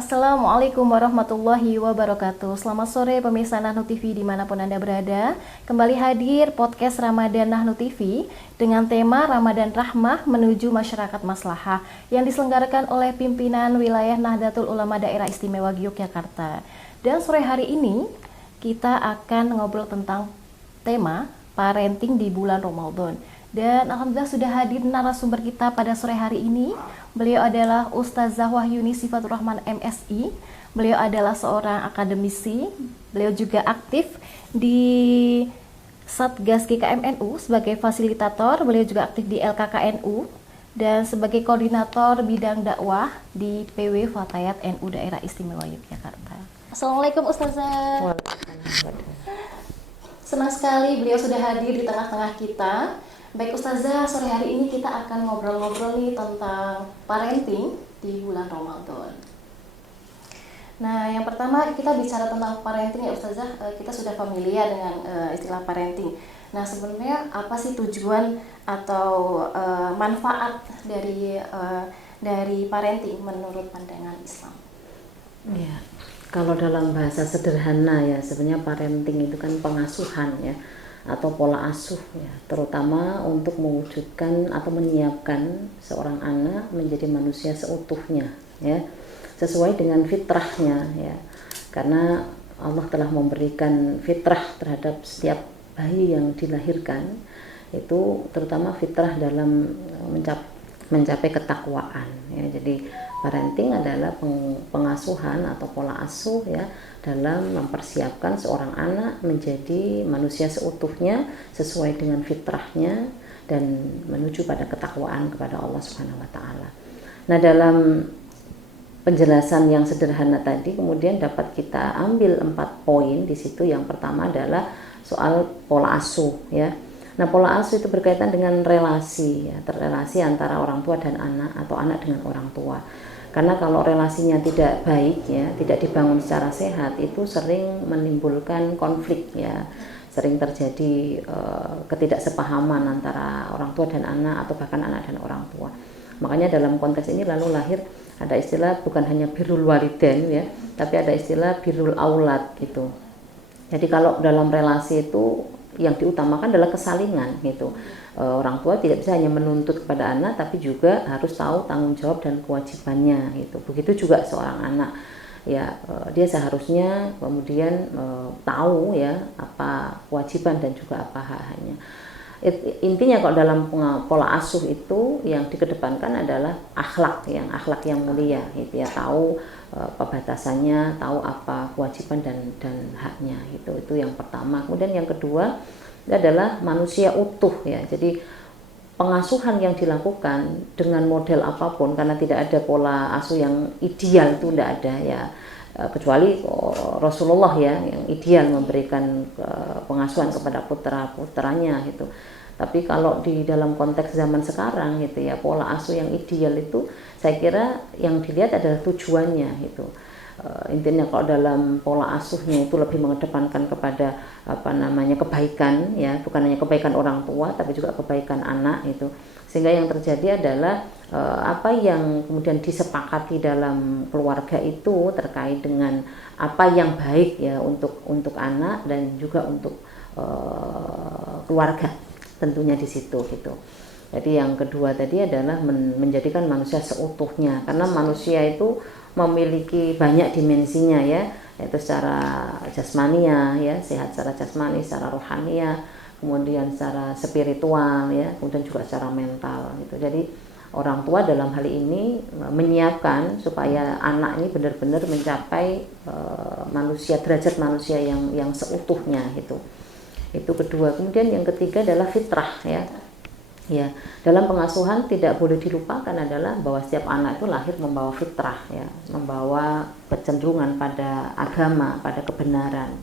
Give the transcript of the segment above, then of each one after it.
Assalamualaikum warahmatullahi wabarakatuh. Selamat sore pemirsa Nahnu TV dimanapun Anda berada. Kembali hadir podcast Ramadan Nahnu TV dengan tema Ramadan Rahmah menuju Masyarakat Maslahah yang diselenggarakan oleh pimpinan wilayah Nahdlatul Ulama Daerah Istimewa Yogyakarta. Dan sore hari ini kita akan ngobrol tentang tema parenting di bulan Ramadan. Dan alhamdulillah sudah hadir narasumber kita pada sore hari ini. Beliau adalah Ustazah Wahyuni Sifatur Rahman MSI. Beliau adalah seorang akademisi. Beliau juga aktif di Satgas GKMNU sebagai fasilitator. Beliau juga aktif di LKKNU dan sebagai koordinator bidang dakwah di PW Fatayat NU Daerah Istimewa Yogyakarta. Assalamualaikum Ustazah. Senang sekali beliau sudah hadir di tengah-tengah kita. Baik Ustazah, sore hari ini kita akan ngobrol-ngobrol nih tentang parenting di bulan Ramadan. Nah, yang pertama kita bicara tentang parenting ya Ustazah, kita sudah familiar dengan istilah parenting. Nah, sebenarnya apa sih tujuan atau manfaat dari parenting menurut pandangan Islam? Ya, kalau dalam bahasa sederhana ya sebenarnya parenting itu kan pengasuhan ya, atau pola asuh ya, terutama untuk mewujudkan atau menyiapkan seorang anak menjadi manusia seutuhnya ya, sesuai dengan fitrahnya ya. Karena Allah telah memberikan fitrah terhadap setiap bayi yang dilahirkan, itu terutama fitrah dalam mencapai ketakwaan ya. Jadi parenting adalah pengasuhan atau pola asuh ya, dalam mempersiapkan seorang anak menjadi manusia seutuhnya sesuai dengan fitrahnya dan menuju pada ketakwaan kepada Allah Subhanahu wa taala. Nah, dalam penjelasan yang sederhana tadi kemudian dapat kita ambil 4 poin di situ. Yang pertama adalah soal pola asuh ya. Nah, pola asuh itu berkaitan dengan relasi ya, relasi antara orang tua dan anak atau anak dengan orang tua. Karena kalau relasinya tidak baik ya, tidak dibangun secara sehat, itu sering menimbulkan konflik ya, sering terjadi ketidaksepahaman antara orang tua dan anak atau bahkan anak dan orang tua. Makanya dalam konteks ini lalu lahir ada istilah bukan hanya birrul walidain ya, tapi ada istilah birrul aulad gitu. Jadi kalau dalam relasi itu yang diutamakan adalah kesalingan gitu. Orang tua tidak bisa hanya menuntut kepada anak, tapi juga harus tahu tanggung jawab dan kewajibannya gitu. Begitu juga seorang anak ya, dia seharusnya kemudian tahu ya apa kewajiban dan juga apa hak-haknya. Intinya kalau dalam pola asuh itu yang dikedepankan adalah akhlak yang mulia gitu ya, tahu apa batasannya, tahu apa kewajiban dan haknya gitu. Itu yang pertama. Kemudian yang kedua adalah manusia utuh ya. Jadi pengasuhan yang dilakukan dengan model apapun, karena tidak ada pola asuh yang ideal, itu tidak ada ya, kecuali Rasulullah ya yang ideal memberikan pengasuhan kepada putra-putranya gitu. Tapi kalau di dalam konteks zaman sekarang gitu ya, pola asuh yang ideal itu saya kira yang dilihat adalah tujuannya gitu. Intinya kalau dalam pola asuhnya itu lebih mengedepankan kepada kebaikan ya, bukan hanya kebaikan orang tua tapi juga kebaikan anak itu. Sehingga yang terjadi adalah apa yang kemudian disepakati dalam keluarga itu terkait dengan apa yang baik ya untuk anak dan juga untuk keluarga tentunya di situ gitu. Jadi yang kedua tadi adalah menjadikan manusia seutuhnya, karena manusia itu memiliki banyak dimensinya ya, yaitu secara jasmania ya, sehat secara jasmani, secara rohania, kemudian secara spiritual ya, kemudian juga secara mental gitu. Jadi orang tua dalam hal ini menyiapkan supaya anak ini benar-benar mencapai derajat manusia yang seutuhnya gitu. Itu kedua. Kemudian yang ketiga adalah fitrah ya. Ya, dalam pengasuhan tidak boleh dilupakan adalah bahwa setiap anak itu lahir membawa fitrah ya, membawa kecenderungan pada agama, pada kebenaran.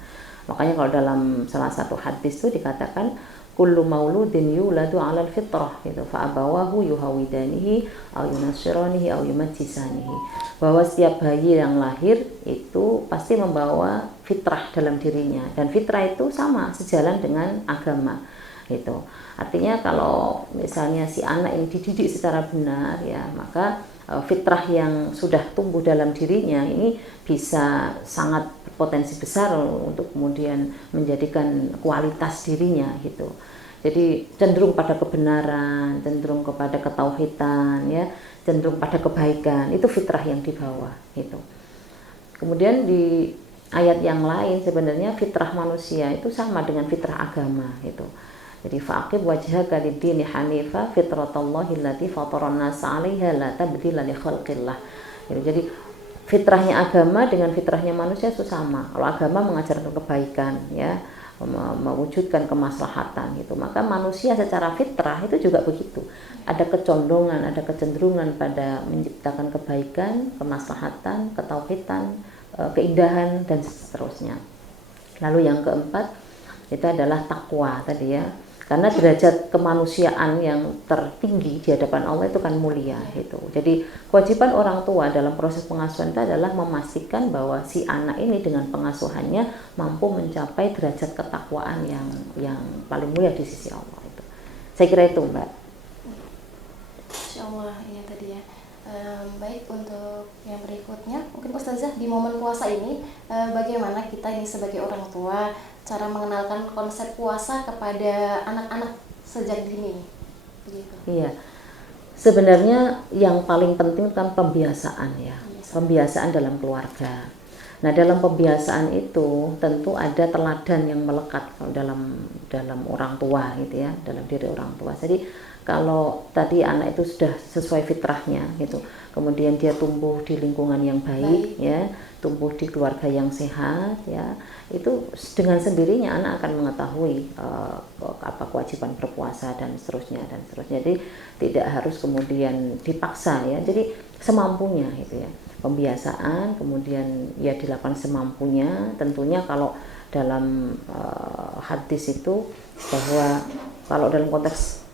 Makanya kalau dalam salah satu hadis itu dikatakan kullu mauludin yuladu 'alal fitrah gitu, fa abawahu yuhawidanihi aw yunassiranihi aw yumajjisanihi. Bahwa setiap bayi yang lahir itu pasti membawa fitrah dalam dirinya, dan fitrah itu sama sejalan dengan agama gitu. Artinya kalau misalnya si anak ini dididik secara benar ya, maka fitrah yang sudah tumbuh dalam dirinya ini bisa sangat potensi besar untuk kemudian menjadikan kualitas dirinya gitu. Jadi cenderung pada kebenaran, cenderung kepada ketauhidan, ya, cenderung pada kebaikan, itu fitrah yang dibawa gitu. Kemudian di ayat yang lain sebenarnya fitrah manusia itu sama dengan fitrah agama gitu. Jadi faqib wajhaka lid-dini hanifa fitratallahi allati fataran nas 'alaiha la tabdila li khalqillah. Jadi fitrahnya agama dengan fitrahnya manusia itu sama. Kalau agama mengajarkan kebaikan, ya, mewujudkan kemaslahatan gitu. Maka manusia secara fitrah itu juga begitu. Ada kecondongan, ada kecenderungan pada menciptakan kebaikan, kemaslahatan, ketauhidan, keindahan dan seterusnya. Lalu yang keempat itu adalah takwa tadi, ya. Karena derajat kemanusiaan yang tertinggi di hadapan Allah itu kan mulia gitu. Jadi kewajiban orang tua dalam proses pengasuhan itu adalah memastikan bahwa si anak ini dengan pengasuhannya mampu mencapai derajat ketakwaan yang paling mulia di sisi Allah itu. Saya kira itu, Mbak. Insya Allah, ya tadi ya. Baik, untuk yang berikutnya mungkin Ustazah, di momen puasa ini bagaimana kita ini sebagai orang tua cara mengenalkan konsep puasa kepada anak-anak sejak dini begitu. Iya, sebenarnya yang paling penting kan pembiasaan, ya, pembiasaan dalam keluarga. Nah, dalam pembiasaan itu tentu ada teladan yang melekat dalam orang tua gitu, ya, dalam diri orang tua. Jadi kalau tadi anak itu sudah sesuai fitrahnya gitu, kemudian dia tumbuh di lingkungan yang baik, ya, tumbuh di keluarga yang sehat, ya, itu dengan sendirinya anak akan mengetahui apa kewajiban berpuasa dan seterusnya. Jadi tidak harus kemudian dipaksa, ya. Jadi semampunya gitu, ya. Pembiasaan kemudian ya dilakukan semampunya. Tentunya kalau dalam hadis itu bahwa kalau dalam konteks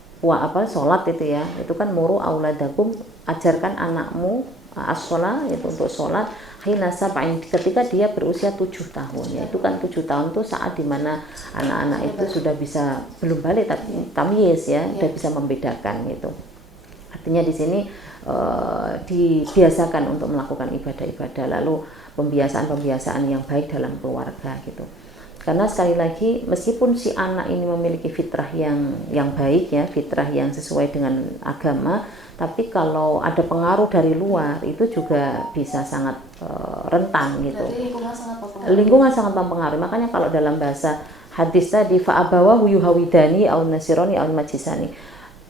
sholat itu, ya, itu kan muru auladakum, ajarkan anakmu as-sholat, itu untuk sholat hina sab'in, ketika dia berusia 7 tahun, ya. Itu kan 7 tahun itu saat dimana anak-anak itu sudah bisa, belum balik tapi tamyiz, ya, sudah bisa membedakan gitu. Artinya di sini dibiasakan untuk melakukan ibadah-ibadah, lalu pembiasaan yang baik dalam keluarga gitu. Karena sekali lagi meskipun si anak ini memiliki fitrah yang baik, ya, fitrah yang sesuai dengan agama, tapi kalau ada pengaruh dari luar itu juga bisa sangat rentan gitu. Lingkungan sangat mempengaruhi. Makanya kalau dalam bahasa hadis tadi fa'abawahu yuhawidani au nasirani au majisani,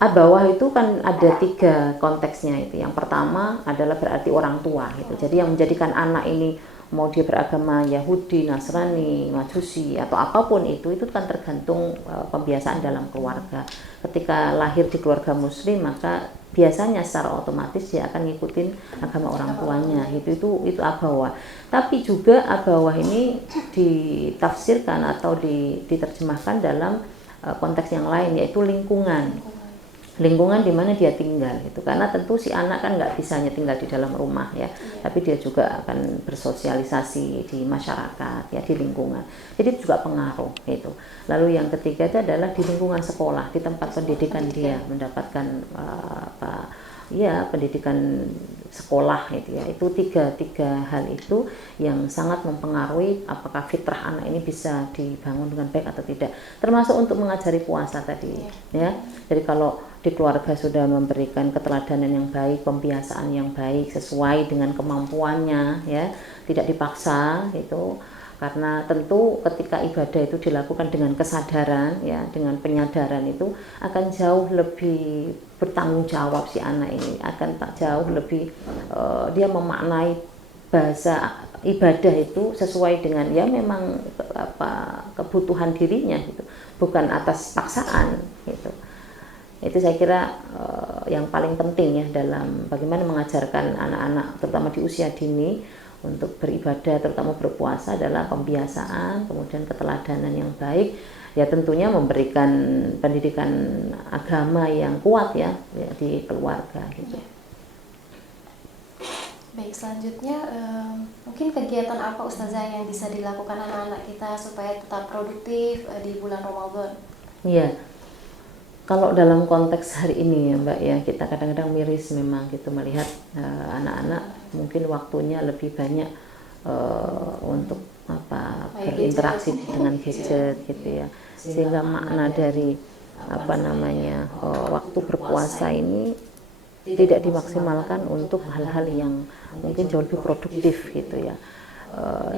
abawah itu kan ada 3 konteksnya itu. Yang pertama adalah berarti orang tua gitu. Jadi yang menjadikan anak ini mau dia beragama Yahudi, Nasrani, Majusi atau apapun itu kan tergantung pembiasaan dalam keluarga. Ketika lahir di keluarga muslim, maka biasanya secara otomatis dia akan ngikutin agama orang tuanya. Itu abawah. Tapi juga abawah ini ditafsirkan atau diterjemahkan dalam konteks yang lain, yaitu lingkungan di mana dia tinggal gitu. Karena tentu si anak kan nggak bisa hanya tinggal di dalam rumah, ya, tapi dia juga akan bersosialisasi di masyarakat, ya, di lingkungan. Jadi itu juga pengaruh itu. Lalu yang ketiga itu adalah di lingkungan sekolah, di tempat pendidikan dia mendapatkan pendidikan sekolah gitu, ya. Itu tiga hal itu yang sangat mempengaruhi apakah fitrah anak ini bisa dibangun dengan baik atau tidak. Termasuk untuk mengajari puasa tadi, ya. Jadi kalau di keluarga sudah memberikan keteladanan yang baik, pembiasaan yang baik sesuai dengan kemampuannya, ya, tidak dipaksa gitu. Karena tentu ketika ibadah itu dilakukan dengan kesadaran, ya, dengan penyadaran, itu akan jauh lebih bertanggung jawab si anak ini, akan jauh lebih dia memaknai bahasa ibadah itu sesuai dengan, ya, memang kebutuhan dirinya gitu, bukan atas paksaan gitu. Itu saya kira yang paling penting, ya, dalam bagaimana mengajarkan anak-anak terutama di usia dini untuk beribadah, terutama berpuasa, adalah pembiasaan, kemudian keteladanan yang baik, ya, tentunya memberikan pendidikan agama yang kuat, ya, di keluarga gitu. Baik, selanjutnya mungkin kegiatan apa Ustazah yang bisa dilakukan anak-anak kita supaya tetap produktif di bulan Ramadan? Iya. Kalau dalam konteks hari ini ya Mbak ya, kita kadang-kadang miris memang gitu melihat anak-anak mungkin waktunya lebih banyak untuk berinteraksi dengan gadget gitu ya, sehingga makna dari waktu berpuasa ini tidak dimaksimalkan untuk hal-hal yang mungkin jauh lebih produktif gitu ya.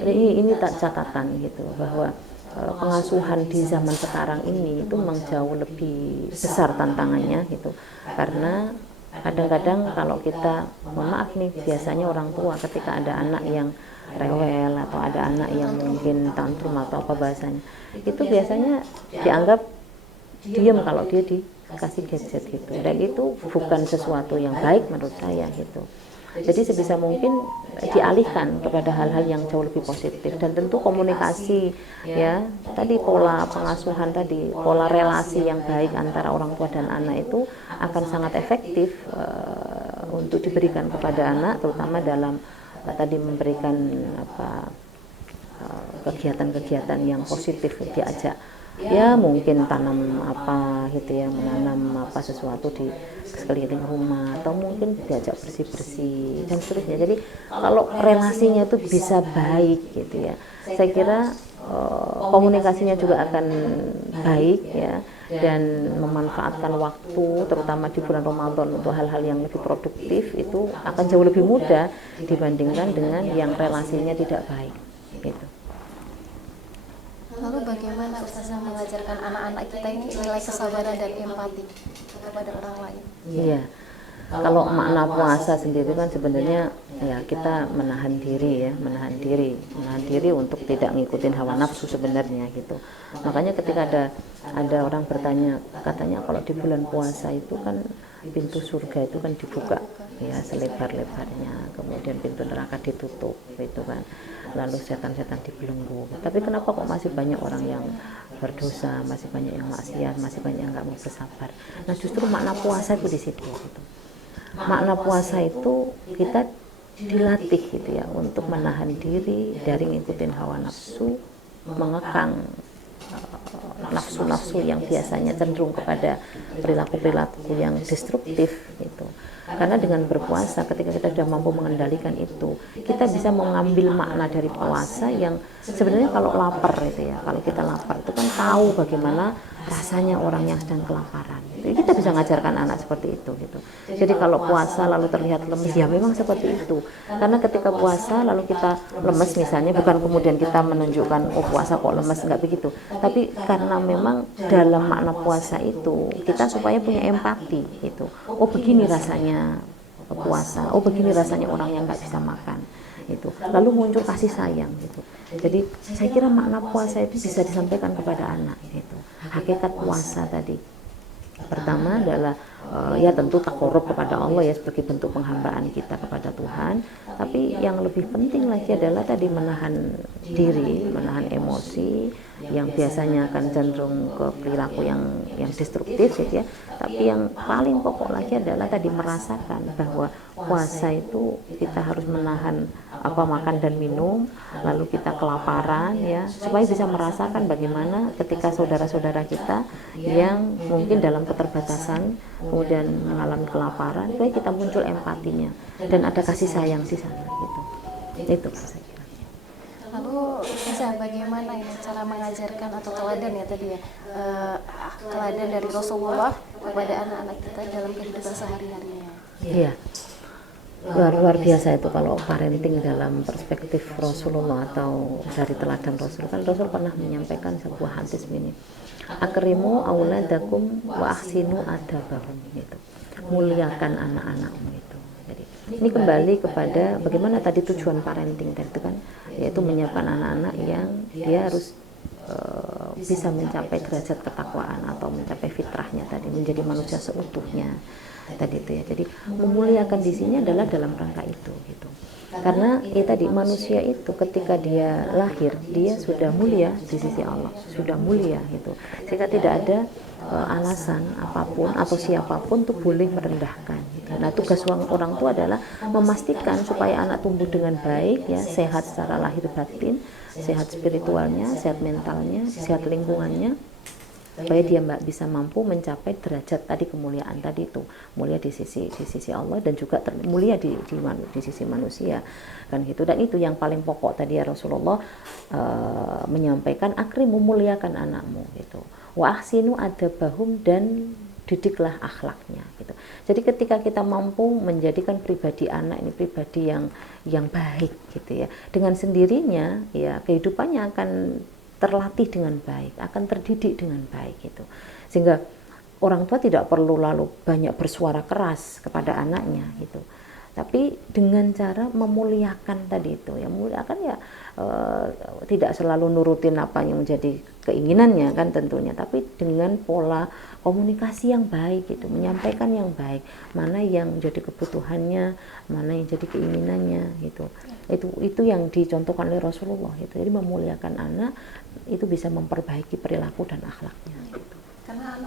Ini tak catatan gitu bahwa pengasuhan di zaman sekarang ini itu memang jauh lebih besar tantangannya gitu, karena kadang-kadang kalau kita, mohon maaf nih, biasanya orang tua ketika ada anak yang rewel atau ada anak yang mungkin tantrum atau apa bahasanya, itu biasanya dianggap diam kalau dia dikasih gadget gitu, dan itu bukan sesuatu yang baik menurut saya gitu. Jadi sebisa mungkin dialihkan kepada hal-hal yang jauh lebih positif, dan tentu komunikasi ya, tadi pola pengasuhan tadi, pola relasi yang baik antara orang tua dan anak itu akan sangat efektif untuk diberikan kepada anak, terutama dalam tadi memberikan kegiatan-kegiatan yang positif, diajak ya mungkin tanam apa gitu ya, menanam apa sesuatu di sekeliling rumah, atau mungkin diajak bersih-bersih dan seterusnya. Jadi kalau relasinya itu bisa baik gitu ya, saya kira komunikasinya juga akan baik ya, dan memanfaatkan waktu terutama di bulan Ramadan untuk hal-hal yang lebih produktif itu akan jauh lebih mudah dibandingkan dengan yang relasinya tidak baik gitu. Lalu bagaimana Ustazah mengajarkan anak-anak kita ini nilai kesabaran dan empati kepada orang lain? Iya, kalau makna puasa sendiri kan sebenarnya ya kita menahan diri untuk tidak ngikutin hawa nafsu sebenarnya gitu. Makanya ketika ada orang bertanya, katanya kalau di bulan puasa itu kan pintu surga itu kan dibuka ya selebar-lebarnya, kemudian pintu neraka ditutup gitu kan, lalu setan-setan dibelenggu. Tapi kenapa kok masih banyak orang yang berdosa, masih banyak yang maksiat, masih banyak yang nggak mau bersabar? Nah justru makna puasa itu di situ gitu. Makna puasa itu kita dilatih gitu ya untuk menahan diri dari ngikutin hawa nafsu, mengekang nafsu-nafsu yang biasanya cenderung kepada perilaku-perilaku yang destruktif gitu. Karena dengan berpuasa, ketika kita sudah mampu mengendalikan itu, kita bisa mengambil makna dari puasa yang sebenarnya kalau lapar itu ya, kalau kita lapar itu kan tahu bagaimana rasanya orang yang sedang kelaparan. Jadi kita bisa mengajarkan anak seperti itu gitu. Jadi kalau puasa lalu terlihat lemes, ya memang seperti itu. Karena ketika puasa lalu kita lemes misalnya, bukan kemudian kita menunjukkan oh puasa kok lemes, enggak begitu. Tapi karena memang dalam makna puasa itu kita supaya punya empati gitu. Oh begini rasanya puasa, oh begini rasanya orang yang nggak bisa makan itu. Lalu muncul kasih sayang gitu. Jadi saya kira makna puasa itu bisa disampaikan kepada anak gitu. Hakikat puasa tadi pertama adalah ya tentu takarub kepada Allah ya, sebagai bentuk penghambaan kita kepada Tuhan. Tapi yang lebih penting lagi adalah tadi menahan diri, menahan emosi yang biasanya akan cenderung ke perilaku yang destruktif gitu ya. Tapi yang paling pokok lagi adalah tadi merasakan bahwa puasa itu kita harus menahan makan dan minum, lalu kita kelaparan ya, supaya bisa merasakan bagaimana ketika saudara-saudara kita yang mungkin dalam keterbatasan kemudian mengalami kelaparan, supaya kita muncul empatinya dan ada kasih sayang di sana gitu. Itu saya kira. Lalu bisa bagaimana ini cara mengajarkan atau teladan ya tadi ya, teladan dari Rasulullah kepada anak-anak kita dalam kehidupan sehari-harinya? Iya, luar biasa itu kalau parenting dalam perspektif Rasulullah atau dari teladan Rasul. Kan Rasul pernah menyampaikan sebuah hadis ini, akrimu auladakum wa ahsinu adabahum gitu, muliakan anak-anakmu itu. Jadi ini kembali kepada bagaimana tadi tujuan parenting itu kan, yaitu menyiapkan anak-anak yang dia harus bisa mencapai derajat ketakwaan atau mencapai fitrahnya tadi, menjadi manusia seutuhnya tadi itu ya. Jadi memuliakan di sini adalah dalam rangka itu gitu. Karena tadi manusia itu ketika dia lahir dia sudah mulia di sisi Allah, sudah mulia gitu. Sehingga tidak ada alasan apapun atau siapapun tuh boleh merendahkan. Nah tugas orang tua adalah memastikan supaya anak tumbuh dengan baik ya, sehat secara lahir batin, sehat spiritualnya, sehat mentalnya, sehat lingkungannya, supaya dia bisa mampu mencapai derajat tadi, kemuliaan tadi itu, mulia di sisi Allah dan juga mulia di sisi manusia kan gitu. Dan itu yang paling pokok tadi ya Rasulullah menyampaikan, akrim, memuliakan anakmu gitu, wa ahsinu adabahum, dan didiklah akhlaknya gitu. Jadi ketika kita mampu menjadikan pribadi anak ini pribadi yang baik gitu ya, dengan sendirinya ya kehidupannya akan terlatih dengan baik, akan terdidik dengan baik gitu. Sehingga orang tua tidak perlu lalu banyak bersuara keras kepada anaknya gitu. Tapi dengan cara memuliakan tadi itu, ya memuliakan ya tidak selalu nurutin apa yang menjadi keinginannya kan tentunya, tapi dengan pola komunikasi yang baik gitu, menyampaikan yang baik, mana yang jadi kebutuhannya, mana yang jadi keinginannya gitu. Itu yang dicontohkan oleh Rasulullah itu. Jadi memuliakan anak itu bisa memperbaiki perilaku dan akhlaknya gitu. Karena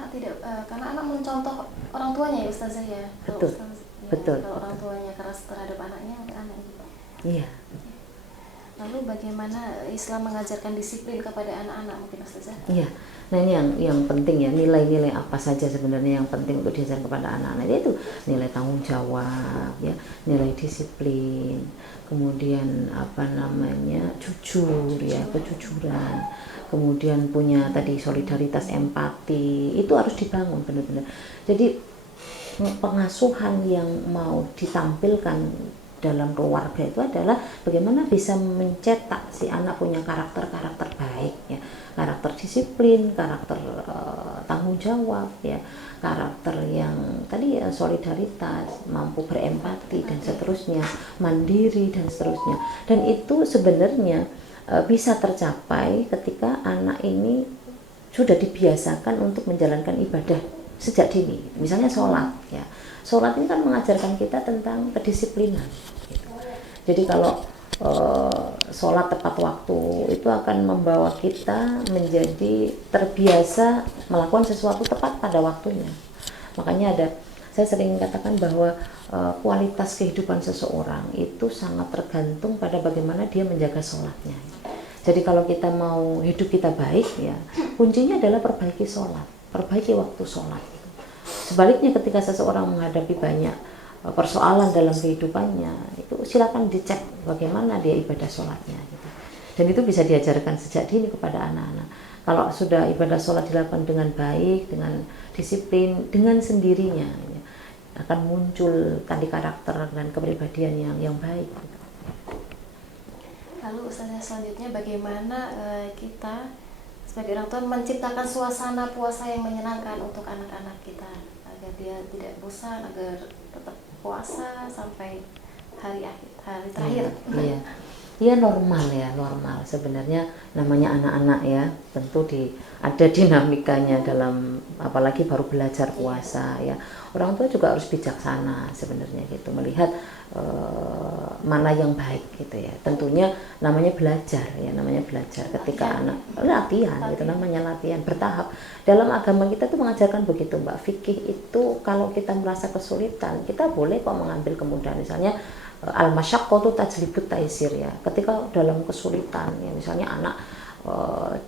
anak mencontoh orang tuanya ya Ustazah ya. Betul. Betul. Kalau orang tuanya keras terhadap anaknya, anak gitu. Iya. Lalu bagaimana Islam mengajarkan disiplin kepada anak-anak mungkin Ustazah? Iya. Nah ini yang penting ya, nilai-nilai apa saja sebenarnya yang penting untuk diajarkan kepada anak-anak, itu nilai tanggung jawab ya, nilai disiplin, kemudian jujur ya, kejujuran, kemudian punya tadi solidaritas, empati, itu harus dibangun benar-benar. Jadi pengasuhan yang mau ditampilkan dalam keluarga itu adalah bagaimana bisa mencetak si anak punya karakter baik ya, karakter disiplin, karakter tanggung jawab ya, karakter yang tadi ya, solidaritas, mampu berempati dan seterusnya, mandiri dan seterusnya. Dan itu sebenarnya bisa tercapai ketika anak ini sudah dibiasakan untuk menjalankan ibadah sejak dini. Misalnya sholat ya, sholat ini kan mengajarkan kita tentang kedisiplinan gitu. Jadi kalau sholat tepat waktu itu akan membawa kita menjadi terbiasa melakukan sesuatu tepat pada waktunya. Makanya saya sering katakan bahwa kualitas kehidupan seseorang itu sangat tergantung pada bagaimana dia menjaga sholatnya. Jadi kalau kita mau hidup kita baik ya, kuncinya adalah perbaiki sholat, perbaiki waktu sholat. Sebaliknya ketika seseorang menghadapi banyak persoalan dalam kehidupannya, itu silakan dicek bagaimana dia ibadah sholatnya gitu. Dan itu bisa diajarkan sejak dini kepada anak-anak. Kalau sudah ibadah sholat dilakukan dengan baik, dengan disiplin, dengan sendirinya ya, akan muncul tadi karakter dan kepribadian yang baik gitu. Lalu Ustazah selanjutnya bagaimana kita sebagai orang tua menciptakan suasana puasa yang menyenangkan untuk anak-anak kita agar dia tidak bosan, agar tetap puasa sampai hari terakhir. Iya. Iya normal sebenarnya, namanya anak-anak ya, tentu ada dinamikanya dalam, apalagi baru belajar puasa ya. Orang tua juga harus bijaksana sebenarnya gitu, melihat mana yang baik gitu ya. Tentunya namanya belajar ketika anak latihan gitu, namanya latihan bertahap. Dalam agama kita tuh mengajarkan begitu Mbak. Fikih itu kalau kita merasa kesulitan, kita boleh kok mengambil kemudahan. Misalnya al-masyaqqatu tajlibut taisir ya. Ketika dalam kesulitan ya, misalnya anak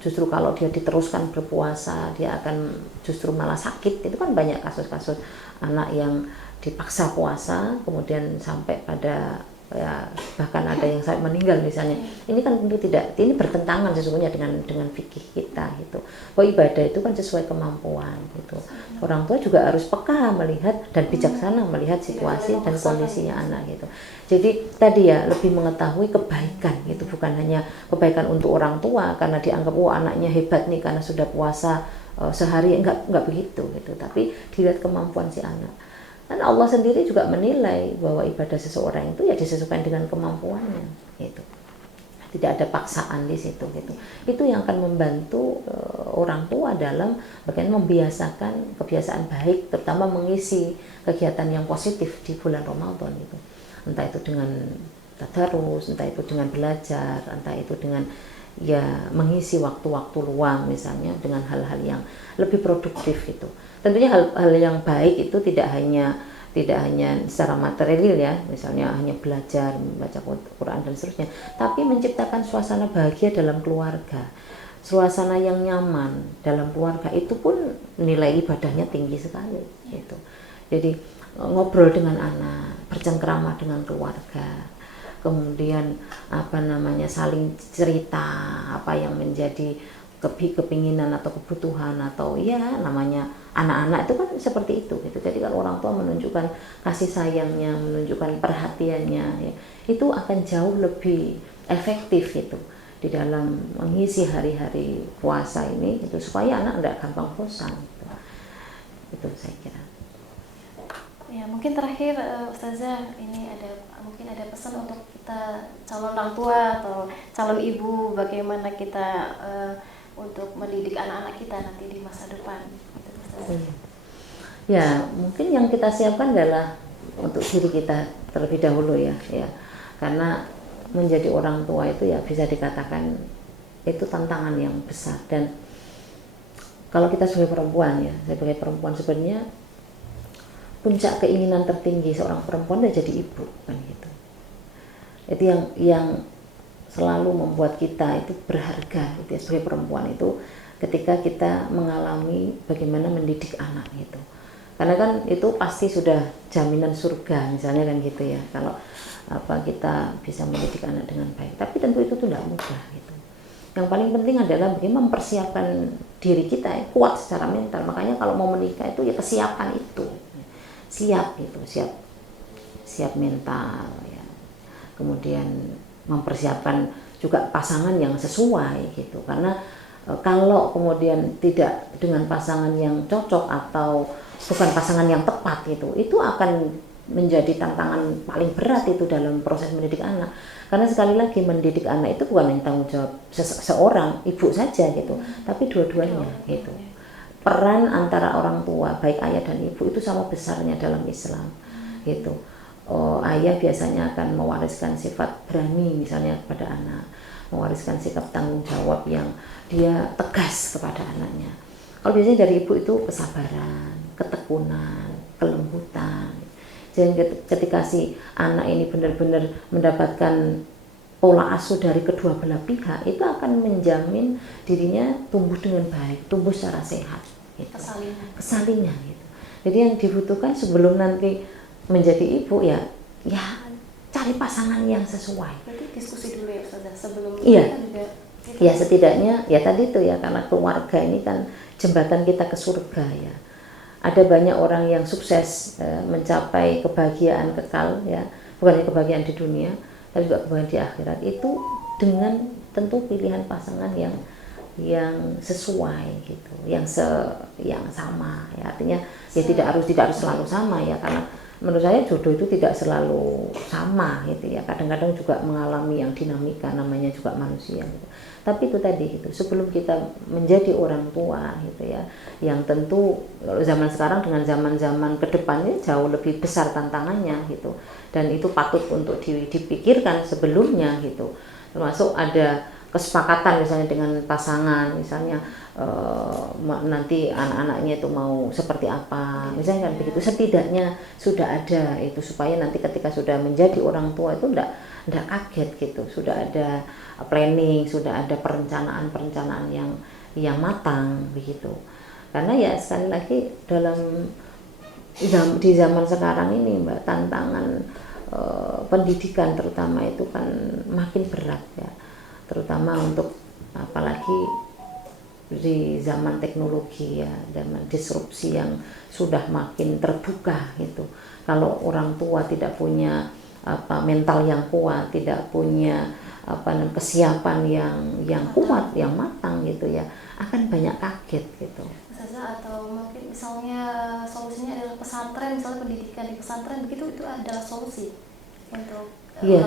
justru kalau dia diteruskan berpuasa dia akan justru malah sakit. Itu kan banyak kasus-kasus anak yang dipaksa puasa kemudian sampai pada ya, bahkan ada yang sampai meninggal misalnya. Ini kan tentu tidak, ini bertentangan sesungguhnya dengan fikih kita gitu. Bahwa ibadah itu kan sesuai kemampuan gitu. Orang tua juga harus peka melihat dan bijaksana melihat situasi dan kondisinya anak gitu. Jadi tadi ya lebih mengetahui kebaikan gitu, bukan hanya kebaikan untuk orang tua karena dianggap anaknya hebat nih karena sudah puasa sehari, enggak begitu gitu, tapi dilihat kemampuan si anak. Dan Allah sendiri juga menilai bahwa ibadah seseorang itu ya disesuaikan dengan kemampuannya gitu. Tidak ada paksaan di situ gitu. Itu yang akan membantu orang tua dalam bagaimana membiasakan kebiasaan baik, terutama mengisi kegiatan yang positif di bulan Ramadan gitu. Entah itu dengan tadarus, entah itu dengan belajar, entah itu dengan ya mengisi waktu-waktu luang misalnya dengan hal-hal yang lebih produktif itu. Tentunya hal-hal yang baik itu tidak hanya secara material ya, misalnya hanya belajar, membaca Quran dan seterusnya, tapi menciptakan suasana bahagia dalam keluarga. suasana yang nyaman dalam keluarga itu pun nilai ibadahnya tinggi sekali gitu. Jadi ngobrol dengan anak, bercengkrama dengan keluarga, kemudian saling cerita apa yang menjadi kepinginan atau kebutuhan, atau ya namanya anak-anak itu kan seperti itu gitu. Jadi kalau orang tua menunjukkan kasih sayangnya, menunjukkan perhatiannya ya, itu akan jauh lebih efektif gitu di dalam mengisi hari-hari puasa ini itu, supaya anak tidak gampang bosan gitu. Itu saya kira. Ya, mungkin terakhir Ustazah, ini mungkin ada pesan untuk kita calon orang tua atau calon ibu, bagaimana kita untuk mendidik anak-anak kita nanti di masa depan. Ya, mungkin yang kita siapkan adalah untuk diri kita terlebih dahulu ya. Karena menjadi orang tua itu ya bisa dikatakan itu tantangan yang besar. Dan kalau kita sebagai perempuan sebenarnya puncak keinginan tertinggi seorang perempuan adalah jadi ibu kan gitu. Itu yang selalu membuat kita itu berharga gitu ya, sebagai perempuan itu, ketika kita mengalami bagaimana mendidik anak gitu. Karena kan itu pasti sudah jaminan surga misalnya kan gitu ya, kalau kita bisa mendidik anak dengan baik. Tapi tentu itu tidak mudah gitu. Yang paling penting adalah bagaimana mempersiapkan diri kita kuat secara mental. Makanya kalau mau menikah itu ya kesiapan itu, siap mental ya. Kemudian mempersiapkan juga pasangan yang sesuai gitu. Karena kalau kemudian tidak dengan pasangan yang cocok atau bukan pasangan yang tepat gitu, itu akan menjadi tantangan paling berat itu dalam proses mendidik anak. Karena sekali lagi mendidik anak itu bukan yang tanggung jawab seorang ibu saja gitu, tapi dua-duanya gitu. Peran antara orang tua, baik ayah dan ibu, itu sama besarnya dalam Islam gitu. Ayah biasanya akan mewariskan sifat berani misalnya kepada anak, mewariskan sikap tanggung jawab yang dia tegas kepada anaknya. Kalau biasanya dari ibu itu kesabaran, ketekunan, kelembutan. Jadi ketika si anak ini benar-benar mendapatkan pola asuh dari kedua belah pihak, itu akan menjamin dirinya tumbuh dengan baik, tumbuh secara sehat gitu. Kesalinan gitu. Jadi yang dibutuhkan sebelum nanti menjadi ibu ya cari pasangan yang sesuai. Berarti diskusi dulu ya Ustazah sebelum juga. Ya setidaknya ya tadi itu ya, karena keluarga ini kan jembatan kita ke surga ya. Ada banyak orang yang sukses mencapai kebahagiaan kekal ya, bukan hanya kebahagiaan di dunia, tapi juga kebahagiaan di akhirat, itu dengan tentu pilihan pasangan yang sesuai gitu, yang sama ya. Artinya ya tidak harus selalu sama ya, karena menurut saya jodoh itu tidak selalu sama gitu ya. Kadang-kadang juga mengalami yang dinamika, namanya juga manusia gitu. Tapi itu tadi gitu, sebelum kita menjadi orang tua gitu ya, yang tentu kalau zaman sekarang dengan zaman-zaman kedepannya jauh lebih besar tantangannya gitu, dan itu patut untuk dipikirkan sebelumnya gitu. Termasuk ada kesepakatan misalnya dengan pasangan, misalnya nanti anak-anaknya itu mau seperti apa misalnya kan begitu. Setidaknya sudah ada itu, supaya nanti ketika sudah menjadi orang tua itu enggak kaget gitu, sudah ada planning, sudah ada perencanaan yang matang begitu. Karena ya sekali lagi di zaman sekarang ini Mbak, tantangan pendidikan terutama itu kan makin berat ya, terutama untuk apalagi di zaman teknologi ya, zaman disrupsi yang sudah makin terbuka gitu. Kalau orang tua tidak punya mental yang kuat, tidak punya kesiapan yang kuat, yang matang gitu ya, akan banyak kaget gitu. Atau mungkin misalnya solusinya adalah pesantren, misalnya pendidikan di pesantren begitu, itu adalah solusi untuk ya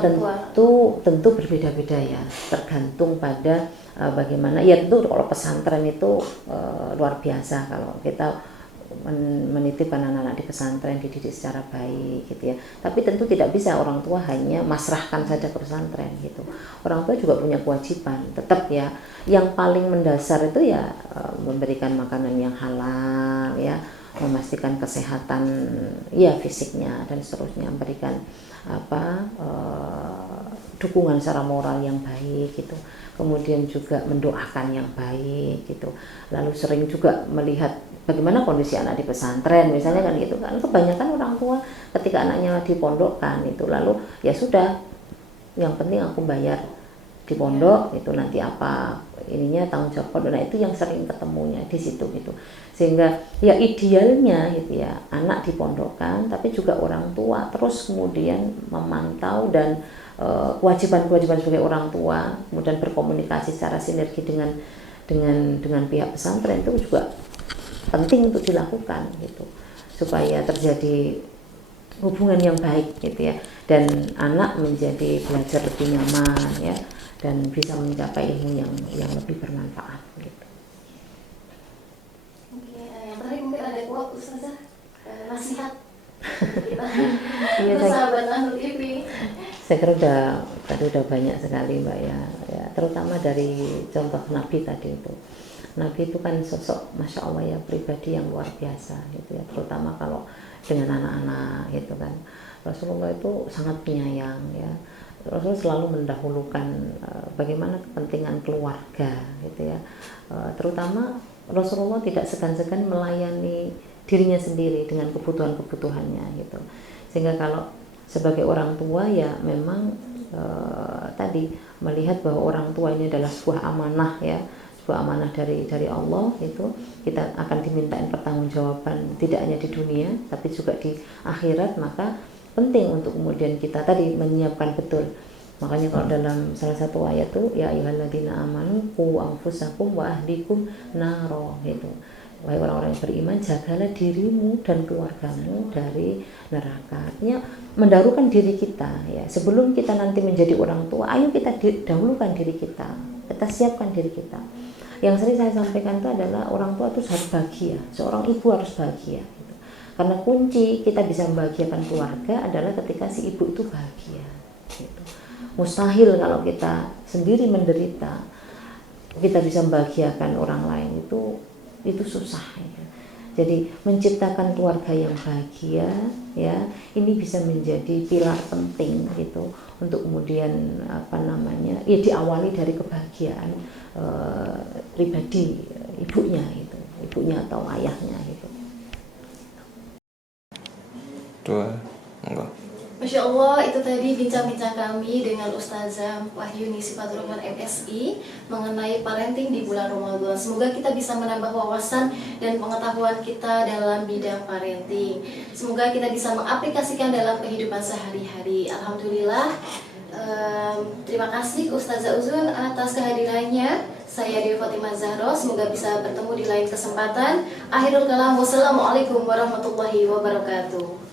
tentu berbeda-beda ya, tergantung pada bagaimana ya. Tentu kalau pesantren itu luar biasa kalau kita menitipkan anak-anak di pesantren, dididik secara baik gitu ya. Tapi tentu tidak bisa orang tua hanya masrahkan saja ke pesantren gitu. Orang tua juga punya kewajiban tetap ya. Yang paling mendasar itu ya memberikan makanan yang halal ya, memastikan kesehatan ya fisiknya dan seterusnya, memberikan dukungan secara moral yang baik gitu, kemudian juga mendoakan yang baik gitu. Lalu sering juga melihat bagaimana kondisi anak di pesantren misalnya kan gitu kan, kebanyakan orang tua ketika anaknya dipondokkan itu lalu ya sudah, yang penting aku bayar di pondok itu, nanti apa ininya tanggung jawab pondok. Nah itu yang sering ketemunya di situ gitu, sehingga ya idealnya gitu ya anak dipondokkan tapi juga orang tua terus kemudian memantau dan kewajiban-kewajiban sebagai orang tua, kemudian berkomunikasi secara sinergi dengan pihak pesantren itu juga penting untuk dilakukan gitu, supaya terjadi hubungan yang baik gitu ya, dan anak menjadi belajar lebih nyaman ya, dan bisa mencapai ilmu yang lebih bermanfaat gitu. Oke, yang terakhir mungkin ada quote Ustazah, nasihat kita Iya, sahabat Nahnul TV. Saya kira tadi udah banyak sekali Mbak ya, terutama dari contoh Nabi tadi itu. Nabi itu kan sosok Masya Allah ya, pribadi yang luar biasa gitu ya, terutama kalau dengan anak-anak gitu kan. Rasulullah itu sangat penyayang ya, Rasul selalu mendahulukan bagaimana kepentingan keluarga gitu ya, terutama Rasulullah tidak segan-segan melayani dirinya sendiri dengan kebutuhan-kebutuhannya gitu, sehingga kalau sebagai orang tua ya memang tadi melihat bahwa orang tua ini adalah sebuah amanah ya, sebuah amanah dari Allah itu, kita akan dimintain pertanggungjawaban tidak hanya di dunia tapi juga di akhirat, maka penting untuk kemudian kita tadi menyiapkan betul. Makanya kalau dalam salah satu ayat tuh ya ayyuhalladzina amanu qu anfusakum wa ahlikum naro gitu. Wahai orang-orang yang beriman, jagalah dirimu dan keluargamu dari neraka. Artinya mendahulukan diri kita ya. Sebelum kita nanti menjadi orang tua, ayo kita dahulukan diri kita siapkan diri kita. Yang sering saya sampaikan itu adalah orang tua itu harus bahagia, seorang ibu harus bahagia gitu. Karena kunci kita bisa membahagiakan keluarga adalah ketika si ibu itu bahagia gitu. Mustahil kalau kita sendiri menderita kita bisa membahagiakan orang lain, itu susah ya. Jadi menciptakan keluarga yang bahagia ya, ini bisa menjadi pilar penting gitu untuk kemudian ya diawali dari kebahagiaan pribadi ibunya atau ayahnya gitu. Dua, enggak. Masya Allah, itu tadi bincang-bincang kami dengan Ustazah Wahyuni Sifatur Rahman MSI mengenai parenting di bulan Ramadan. Semoga kita bisa menambah wawasan dan pengetahuan kita dalam bidang parenting. Semoga kita bisa mengaplikasikan dalam kehidupan sehari-hari. Alhamdulillah. Terima kasih Ustazah Uzun atas kehadirannya. Saya Dewi Fatimah Zahro. Semoga bisa bertemu di lain kesempatan. Akhirul kalam, wassalamualaikum warahmatullahi wabarakatuh.